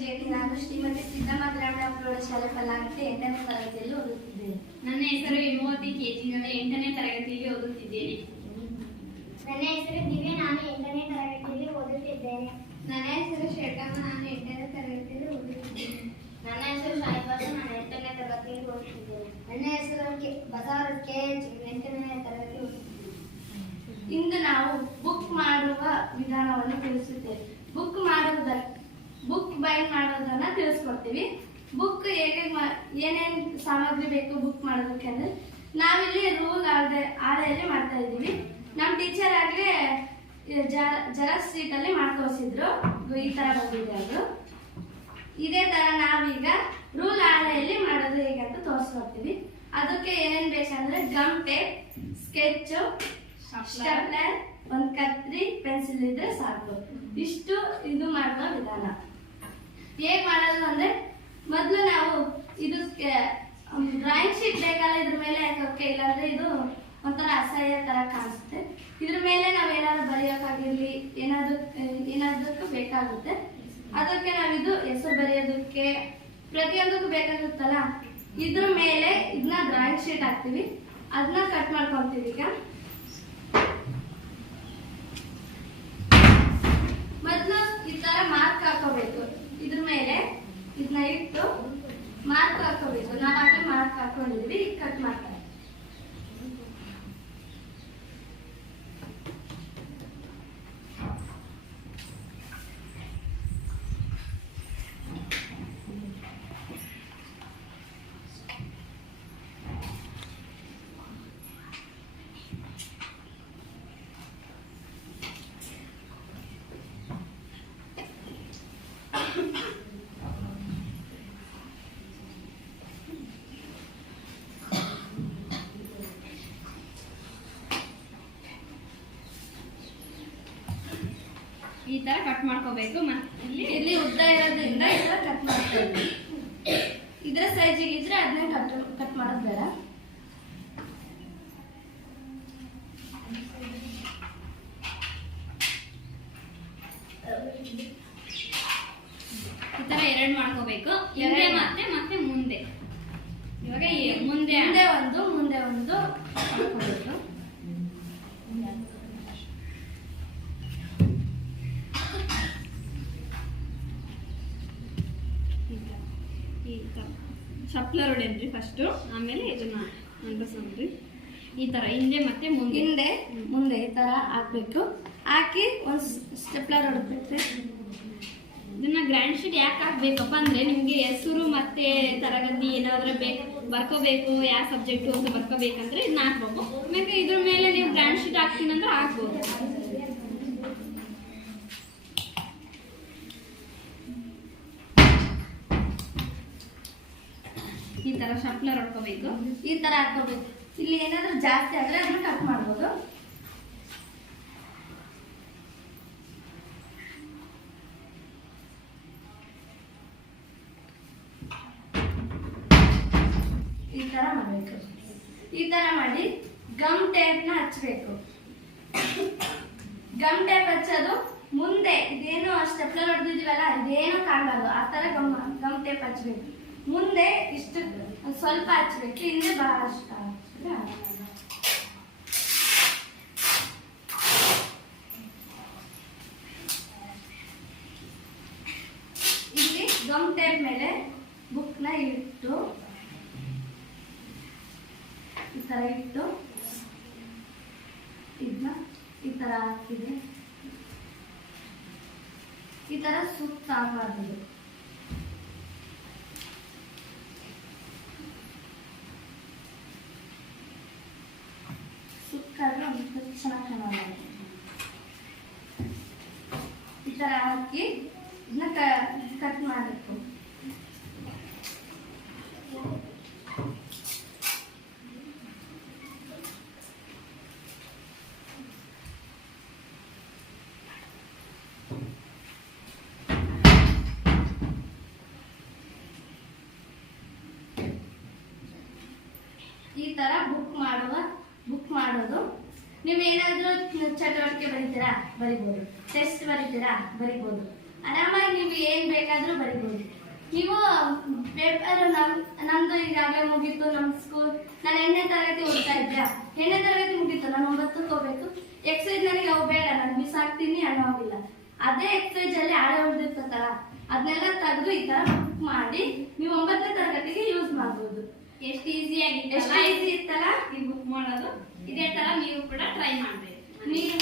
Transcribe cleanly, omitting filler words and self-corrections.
KG ನಾನು ಶ್ರೀಮತಿ ಸಿದ್ದಮ್ಮ ಗ್ರಾಮೀಣ ಪ್ರೌಢಶಾಲೆ ಫಲಾಂಗಕ್ಕೆ 8ನೇ ತರಗತಿಯಲ್ಲಿ ಓದುತ್ತಿದ್ದೇನೆ. ನನ್ನ ಹೆಸರು ವಿಮೋತಿ ಕೆಜಿ 8ನೇ ತರಗತಿಯಲ್ಲಿ ಓದುತ್ತಿದ್ದೇನೆ. ನನ್ನ ಹೆಸರು ದಿವ್ಯ, ನಾನು 8ನೇ ತರಗತಿಯಲ್ಲಿ ಓದುತ್ತಿದ್ದೇನೆ. ನನ್ನ ಹೆಸರು ಶ್ವೇತಮ್ಮ, ನಾನು 8ನೇ ತರಗತಿಯಲ್ಲಿ ಓದುತ್ತಿದ್ದೇನೆ. ನನ್ನ ಹೆಸರು ಶಾಹಿಬಾಷ, ನಾನು 8ನೇ ತರಗತಿಯಲ್ಲಿ ಓದುತ್ತಿದ್ದೇನೆ. ನನ್ನ ಹೆಸರು ಬಸಾರ್ ಕೆಎಚ್, 8ನೇ ತರಗತಿ ಓದುತ್ತಿದ್ದೇನೆ. ಇಂದು ನಾವು ಬುಕ್ ಮಾಡುವ ವಿಧಾನವನ್ನು ತಿಳಿಸುತ್ತೇವೆ. ಬುಕ್ ಬೈಂಡ್ ಮಾಡೋದನ್ನ ತಿಳಿಸ್ಕೊಡ್ತೀವಿ. ಬುಕ್ ಹೇಗೆ ಏನೇನು ಸಾಮಗ್ರಿ ಬೇಕು ಬುಕ್ ಮಾಡೋದಕ್ಕೆ ಅಂದ್ರೆ ನಾವಿಲ್ಲಿ ರೂಲ್ ಆಳೆಯಲ್ಲಿ ಮಾಡ್ತಾ ಇದ್ದೀವಿ. ನಮ್ಮ ಟೀಚರ್ ಆಗ್ಲೇ ಜೆರಾಕ್ಸ್ ಶೀಟ್ ಅಲ್ಲಿ ಮಾಡ್ತೋರಿಸಿದ್ರು. ಈ ತರ ಬಂದಿದೆ ಅದು. ಇದೇ ತರ ನಾವೀಗ ರೂಲ್ ಆಳೆಯಲ್ಲಿ ಮಾಡೋದು ಹೇಗೆ ಅಂತ ತೋರಿಸ್ಕೊಡ್ತೀವಿ. ಅದಕ್ಕೆ ಏನೇನ್ ಬೇಕಂದ್ರೆ ಗಮ್ ಟೇಪ್, ಸ್ಕೆಚ್, ಸ್ಟೇಪ್ಲರ್, ಒಂದು ಕತ್ರಿ, ಪೆನ್ಸಿಲ್ ಇದ್ರೆ ಸಾಕು. ಇಷ್ಟು ಇದು ಮಾಡುವ ವಿಧಾನ. ಹೇಗ್ ಮಾಡೋದು ಅಂದ್ರೆ ಮೊದಲು ನಾವು ಇದಕ್ಕೆ ಡ್ರಾಯಿಂಗ್ ಶೀಟ್ ಬೇಕಲ್ಲ, ಇದ್ರ ಮೇಲೆ ಹಾಕೋಕೆ, ಇಲ್ಲಾಂದ್ರೆ ಇದು ಒಂಥರ ಅಸಹ್ಯ ತರ ಕಾಣಿಸುತ್ತೆ. ಇದ್ರ ಮೇಲೆ ನಾವ್ ಏನಾದ್ರು ಬರೆಯೋಕ್ಕಾಗಿರ್ಲಿ ಏನಾದಕ್ಕೂ ಬೇಕಾಗುತ್ತೆ. ಅದಕ್ಕೆ ನಾವಿದು ಹೆಸರು ಬರೆಯೋದಕ್ಕೆ ಪ್ರತಿಯೊಂದಕ್ಕೂ ಬೇಕಾಗುತ್ತಲ್ಲ, ಇದ್ರ ಮೇಲೆ ಇದನ್ನ ಡ್ರಾಯಿಂಗ್ ಶೀಟ್ ಹಾಕ್ತಿವಿ. ಅದನ್ನ ಕಟ್ ಮಾಡ್ಕೊಂತೀವಿ. ಈಗ ಮೊದಲು ಈ ತರ ಮಾರ್ಕ್ ಹಾಕೋಬೇಕು. ಇದ್ರ ಮೇಲೆ ಇದನ್ನ ಇಟ್ಟು ಮಾರ್ಕ್ ಹಾಕೋಬೇಕು. ನಾವಾಗಲೇ ಮಾರ್ಕ್ ಹಾಕೊಂಡಿದ್ವಿ. ಕಟ್ ಮಾಡ್ತಾರೆ. ಈ ತರ ಕಟ್ ಮಾಡ್ಕೋಬೇಕು. ಇಲ್ಲಿ ಉದ್ದ ಇರೋದ್ರಿಂದ ಈ ತರ ಕಟ್ ಮಾಡ್ತೀವಿ. ಇದ್ರ ಸೈಜಿಗೆ ಇದ್ರೆ ಅದನ್ನೇ ಕಟ್ ಮಾಡೋದು ಬೇಡ. ಈ ತರ ಎರಡು ಮಾಡ್ಕೋಬೇಕು. ಹಿಂದೆ ಮತ್ತೆ ಮುಂದೆ. ಇವಾಗ ಮುಂದೆ ಒಂದು ಮಾಡ್ಕೋಬೇಕು. ಶಪ್ಲರ್ ಹೊಡೆನ್ರಿ ಫಸ್ಟ್, ಆಮೇಲೆ ಇದನ್ನ ಅಂಟಿಸ್ಕೊಂಡ್ರಿ. ಈ ತರ ಹಿಂದೆ ಮತ್ತೆ ಮುಂದೆ ಈ ತರ ಹಾಕ್ಬೇಕು. ಹಾಕಿ ಒಂದು ಸ್ಟೆಪ್ಲರ್ ಹೊಡೆದ್ಬಿಟ್ರೆ ಇದನ್ನ ಗ್ರ್ಯಾಂಡ್ ಶೀಟ್ ಯಾಕೆ ಹಾಕ್ಬೇಕಪ್ಪ ಅಂದ್ರೆ ನಿಮ್ಗೆ ಹೆಸರು ಮತ್ತೆ ತರಗತಿ ಏನಾದ್ರೂ ಬರ್ಕೋಬೇಕು, ಯಾವ ಸಬ್ಜೆಕ್ಟು ಅಂತ ಬರ್ಕೋಬೇಕಂದ್ರೆ ಇದನ್ನ ಹಾಕ್ಬೇಕು. ಆಮೇಲೆ ಇದ್ರ ಮೇಲೆ ನೀವು ಗ್ರ್ಯಾಂಡ್ ಶೀಟ್ ಹಾಕ್ತೀನಿ ಅಂದ್ರೆ ಹಾಕ್ಬೋದು. ಈ ತರ ಶಪ್ಲರ್ ಹೊಡ್ಕೋಬೇಕು. ಈ ತರ ಹಾಕೋಬೇಕು. ಇಲ್ಲಿ ಏನಾದ್ರೂ ಜಾಸ್ತಿ ಆದ್ರೆ ಅದನ್ನ ಕಟ್ ಮಾಡ್ಬೋದು. ಈ ತರ ಮಾಡಬೇಕು. ಈ ತರ ಮಾಡಿ ಗಮ್ ಟೇಪ್ ನ ಹಚ್ಚಬೇಕು. ಗಮ್ ಟೇಪ್ ಹಚ್ಚೋದು ಮುಂದೆ ಇದೇನು ಸ್ಟೆಪ್ಲರ್ ಹೊಡೆದಿದೀವಲ್ಲ, ಇದೇನು ಕಾಣಬಾರ್ದು. ಆ ತರ ಗಮ್ ಟೇಪ್ ಹಚ್ಬೇಕು. ಮುಂದೆ ಇಷ್ಟು ಸ್ವಲ್ಪ ಹಚ್ಬೇಕು, ಹಿಂದೆ ಬಹಳಷ್ಟು. ಇಲ್ಲಿ ಗಮ್ ಟೇಪ್ ಮೇಲೆ ಬುಕ್ ನ ಇಟ್ಟು ಈ ತರ ಇಟ್ಟು ಇದನ್ನ ಈ ತರ ಹಾಕಿದ್ರೆ ಈ ತರ ಸುತ್ತ ಆಗಬಾರ್ದು. ಚೆನ್ನಾಗಿ ಕಾಣೋಲ್ಲ. ಈ ತರ ಹಾಕಿ ಇದನ್ನ ಕಟ್ ಮಾಡಬೇಕು. ಈ ತರ ಬುಕ್ ಮಾಡೋದು. ನೀವೇನಾದ್ರೂ ಚಟುವಟಿಕೆ ಬರೀತೀರಾ, ಬರಿಬೋದು. ಟೆಸ್ಟ್ ಬರೀತೀರಾ, ಬರಿಬೋದು. ಆರಾಮಾಗಿ ನೀವು ಏನ್ ಬೇಕಾದ್ರೂ ಬರಿಬೋದು. ನೀವು ಪೇಪರ್ ನಮ್ದು ಈಗಾಗಲೇ ಮುಗೀತು ನಮ್ಮ ಸ್ಕೂಲ್. ನಾನು 8ನೇ ತರಗತಿ ಓದ್ತಾ ಇದ್ದೆ. 8ನೇ ತರಗತಿ ಮುಗೀತು, ನಾನು 9ಕ್ಕೆ ಹೋಗ್ಬೇಕು. ಎಕ್ಸಸೈಸ್ ನನಗೆ ಅವು ಬೇಡ, ನಾನು ಬಿಸಾಕ್ತೀನಿ ಅನ್ನೋಗಿಲ್ಲ. ಅದೇ ಎಕ್ಸಸೈಸ್ ಅಲ್ಲಿ ಆಳೆ ಉಳಿದಿರ್ತಲ್ಲ, ಅದನ್ನೆಲ್ಲ ತೆಗೆದು ಈ ತರ ಬುಕ್ ಮಾಡಿ ನೀವು 9ನೇ ತರಗತಿಗೆ ಯೂಸ್ ಮಾಡ್ಬೋದು. ಎಷ್ಟು ಈಸಿ ಆಗಿತ್ತು, ಎಷ್ಟು ಈಸಿ ಇತ್ತಲ್ಲ ಈ ಬುಕ್ ಮಾಡೋದು. ಇದೇ ತರ ನೀವು ಕೂಡ ಟ್ರೈ ಮಾಡ್ಬೇಕು. ನೀವು